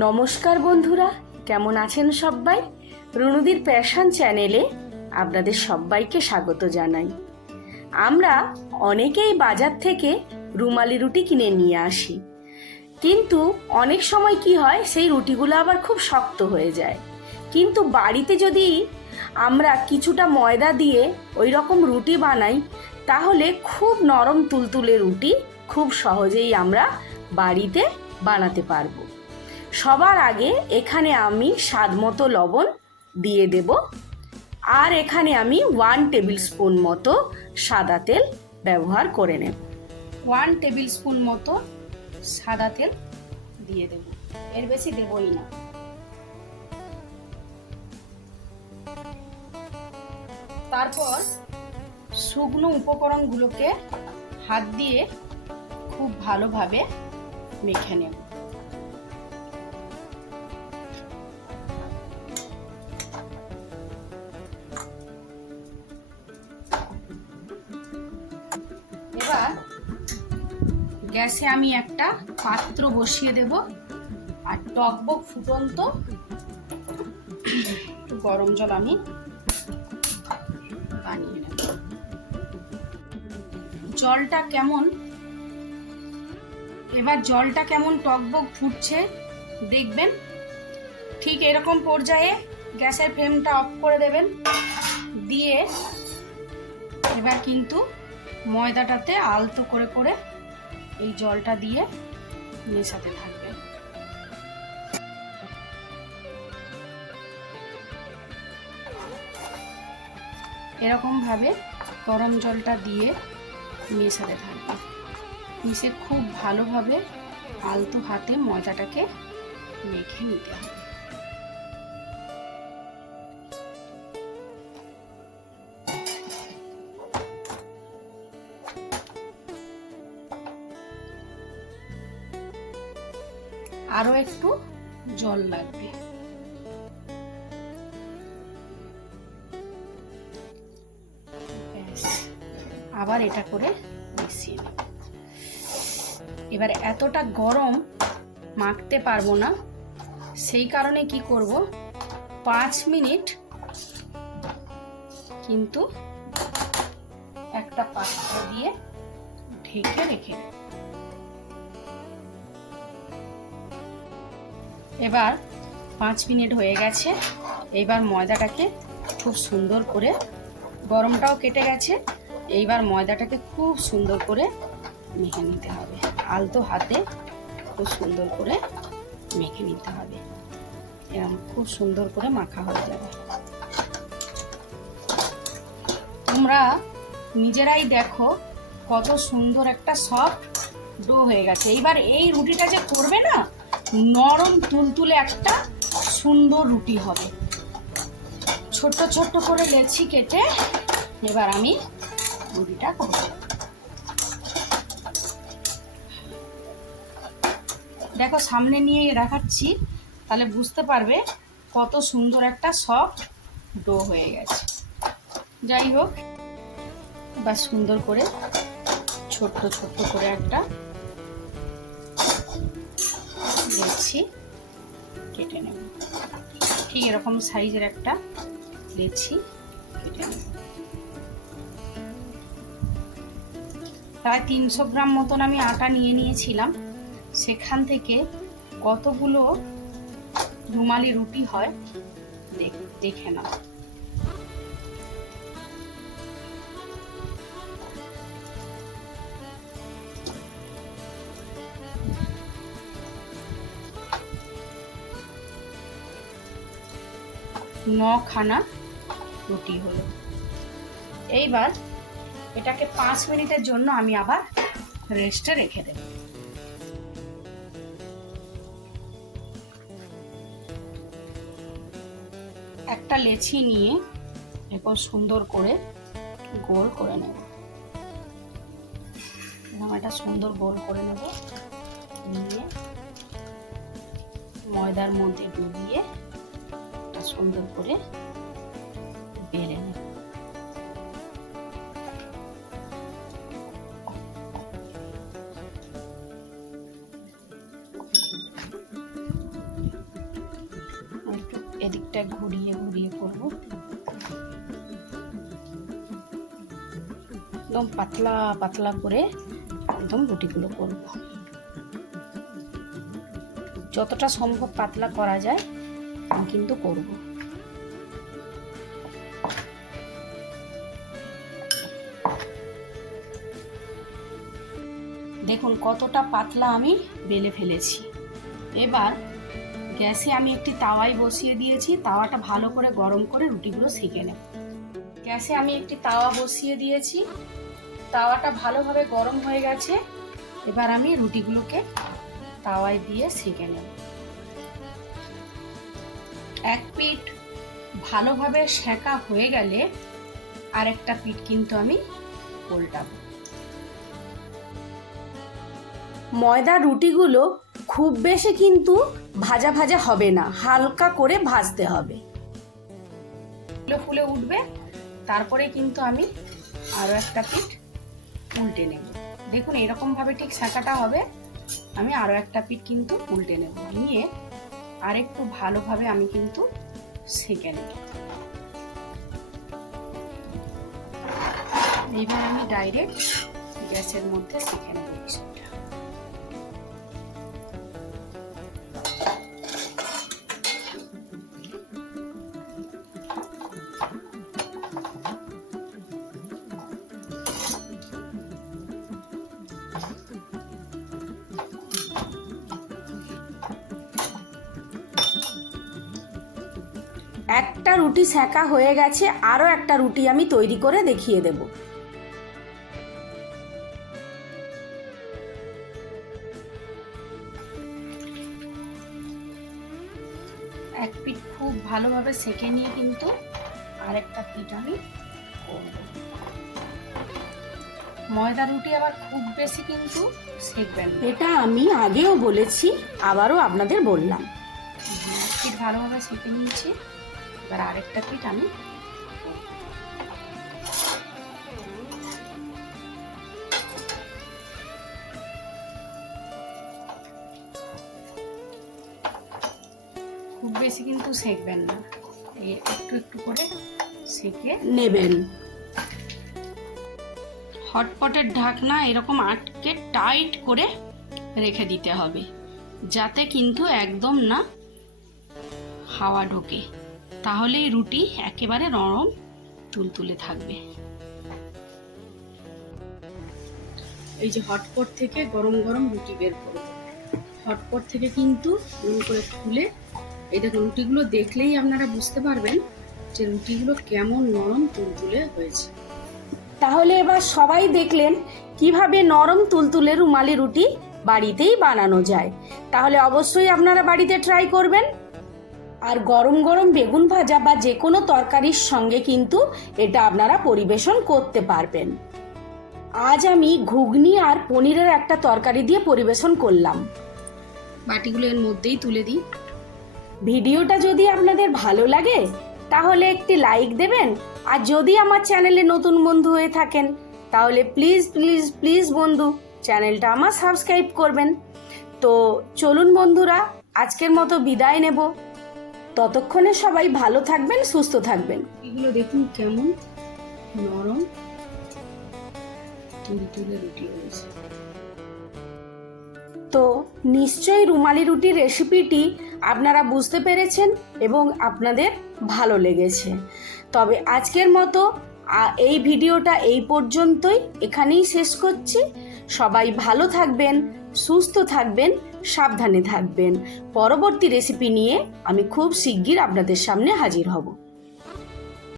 নমস্কার বন্ধুরা, কেমন আছেন সবাই? রুনুদির প্যাশন চ্যানেলে আপনাদের সবাইকে স্বাগত জানাই। আমরা অনেকেই বাজার থেকে রুমালি রুটি কিনে নিয়ে আসি, কিন্তু অনেক সময় কি হয়, সেই রুটিগুলো আবার খুব শক্ত হয়ে যায়। কিন্তু বাড়িতে যদি আমরা কিছুটা ময়দা দিয়ে ওই রকম রুটি বানাই, তাহলে খুব নরম তুলতুলে রুটি খুব সহজেই আমরা বাড়িতে বানাতে পারবো। সবার আগে এখানে আমি স্বাদ মতো লবণ দিয়ে দেব, আর এখানে আমি 1 টেবিল স্পুন মতো সাদা তেল ব্যবহার করে নেব। 1 টেবিল স্পুন মতো সাদা তেল দিয়ে দেব, এর বেশি দেবই না। তারপর শুকনো উপকরণগুলোকে হাত দিয়ে খুব ভালোভাবে মেখে নেব। এবার গ্যাসে আমি একটা পাত্র বসিয়ে দেব, আর টকবক ফুটন্ত গরম জল আমি বানিয়ে নেব। জলটা কেমন টকবক ফুটছে দেখবেন। ঠিক এরকম পর্যায়ে গ্যাসের ফ্লেমটা অফ করে দেবেন। দিয়ে এবার কিন্তু ময়দাটাতে আলতো করে করে এই জলটা দিয়ে মেশাতে থাকবেন। এরকম ভাবে গরম জলটা দিয়ে মেশাতে থাকবেন। মিশে খুব ভালোভাবে আলতো হাতে ময়দাটাকে মেখে নিতে হবে। আরো একটু জল লাগবে। আবার এটা করে মিশিয়ে নেব। এবার এতটা গরম মাখতে পারবো না, সেই কারণে কি করব, 5 মিনিট কিন্তু একটা পাত্র দিয়ে ঢেকে রেখে দেব। এবার 5 মিনিট হয়ে গেছে। এইবার ময়দাটাকে খুব সুন্দর করে, গরমটাও কেটে গেছে, এইবার ময়দাটাকে খুব সুন্দর করে মেখে নিতে হবে। আলতো হাতে খুব সুন্দর করে মেখে নিতে হবে। এরকম খুব সুন্দর করে মাখা হয়ে যাবে। তোমরা নিজেরাই দেখো কত সুন্দর একটা সফট ডো হয়ে গেছে। এইবার এই রুটিটা যে করবে না, নরম তুলতুলে একটা সুন্দর রুটি হবে। ছোট্ট ছোট্ট করে লেচি কেটে এবার আমি রুটিটা করব। দেখো সামনে নিয়ে দেখাচ্ছি, তাহলে বুঝতে পারবে কত সুন্দর একটা সফট ডো হয়ে গেছে। যাই হোক, এবার সুন্দর করে ছোট্ট ছোট্ট করে একটা লেচি কেটে নেব। ঠিক এরকম সাইজের একটা লেচি কেটে নেব। প্রায় 300 গ্রাম মতন আমি আটা নিয়ে নিয়েছিলাম। সেখান থেকে কতগুলো রুমালি রুটি হয় দেখে নাও। নখানা রুটি হলো। এইবার এটাকে 5 মিনিটের জন্য আমি আবার রেস্টে রেখে দেব। একটা লেচি নিয়ে এরকম সুন্দর করে গোল করে নেব। এটা সুন্দর গোল করে নেব। নিয়ে ময়দার মধ্যে ডুবিয়ে সুন্দর করে বেলে নেব। এদিকটা ঘুরিয়ে ঘুরিয়ে করব। একদম পাতলা পাতলা করে একদম রুটিগুলো করব। যতটা সম্ভব পাতলা করা যায় আমি কিন্তু করব। দেখুন কতটা পাতলা আমি বেলে ফেলেছি। এবার গ্যাসে আমি একটি তাওয়ায় বসিয়ে দিয়েছি, তাওয়াটা ভালো করে গরম করে রুটিগুলো সেঁকে নেব। গ্যাসে আমি একটি তাওয়া বসিয়ে দিয়েছি, তাওয়াটা ভালোভাবে গরম হয়ে গেছে। এবার আমি রুটিগুলোকে তাওয়ায় দিয়ে সেঁকে নেব। এক পিঠ ভালোভাবে সেঁকা হয়ে গেলে আরেকটা পিঠ কিন্তু আমি উল্টাবো। ময়দার রুটিগুলো খুব বেশি কিন্তু ভাজা ভাজা হবে না, হালকা করে ভাজতে হবে। ফুলে ফুলে উঠবে, তারপরে কিন্তু আমি আরো একটা পিঠ উল্টে নেব। দেখুন এরকম ভাবে ঠিক সেঁকাটা হবে। আমি আরো একটা পিঠ কিন্তু উল্টে নেব, নিয়ে আরেকটু ভালোভাবে আমি কিন্তু সেঁকে নেব। এইবার আমি ডাইরেক্ট গ্যাসের মধ্যে সেঁকে নেব। একটা রুটি সেঁকা হয়ে গেছে, আরও একটা রুটি আমি তৈরি করে দেখিয়ে দেব। এক পিঠ খুব ভালোভাবে সেঁকে নিয়ে কিন্তু আরেকটা পিঠ আমি করব। ময়দা রুটি আবার খুব বেশি কিন্তু সেঁকবেন না, এটা আমি আগেও বলেছি, আবারও আপনাদের বললাম। এক পিঠ ভালোভাবে সেঁকে নিয়েছি, এবার আরেকটা পিঠ আমি খুব বেশি কিন্তু সেঁকবেন না, একটু একটু করে সেঁকে নেবেন। হটপটের ঢাকনা এরকম আটকে টাইট করে রেখে দিতে হবে, যাতে কিন্তু একদম না হাওয়া ঢোকে, তাহলেই রুটি একেবারে নরম তুলতুলে থাকবে। এই যে হটপট থেকে গরম গরম রুটি বের করব। হটপট থেকে কিন্তু এরকম করে খুলে এই দেখুন রুটিগুলো দেখলেই আপনারা বুঝতে পারবেন যে রুটিগুলো কেমন নরম তুলতুলে হয়েছে। তাহলে এবার সবাই দেখলেন কিভাবে নরম তুলতুলে রুমালি রুটি বাড়িতেই বানানো যায়। তাহলে অবশ্যই আপনারা বাড়িতে ট্রাই করবেন। আর গরম গরম বেগুন ভাজা বা যে কোনো তরকারির সঙ্গে কিন্তু এটা আপনারা পরিবেশন করতে পারবেন। আজ আমি ঘুগনি আর পনিরের একটা তরকারি দিয়ে পরিবেশন করলাম। বাটিগুলো এর মধ্যেই তুলে দিই। ভিডিওটা যদি আপনাদের ভালো লাগে তাহলে একটি লাইক দেবেন, আর যদি আমার চ্যানেলে নতুন বন্ধু হয়ে থাকেন তাহলে প্লিজ প্লিজ প্লিজ বন্ধু চ্যানেলটা আমার সাবস্ক্রাইব করবেন। তো চলুন বন্ধুরা, আজকের মতো বিদায় নেব। ততক্ষণে সবাই ভালো থাকবেন, সুস্থ থাকবেন। এগুলো দেখুন কেমন নরম তুলতুলে রুটি হয়েছে। তো নিশ্চয়ই রুমালি রুটির রেসিপিটি আপনারা বুঝতে পেরেছেন এবং আপনাদের ভালো লেগেছে। তবে আজকের মতো এই ভিডিওটা এই পর্যন্তই, এখানেই শেষ করছি। সবাই ভালো থাকবেন, সুস্থ থাকবেন, সাবধানে থাকবেন। পরবর্তী রেসিপি নিয়ে আমি খুব শিগগির আপনাদের সামনে হাজির হব।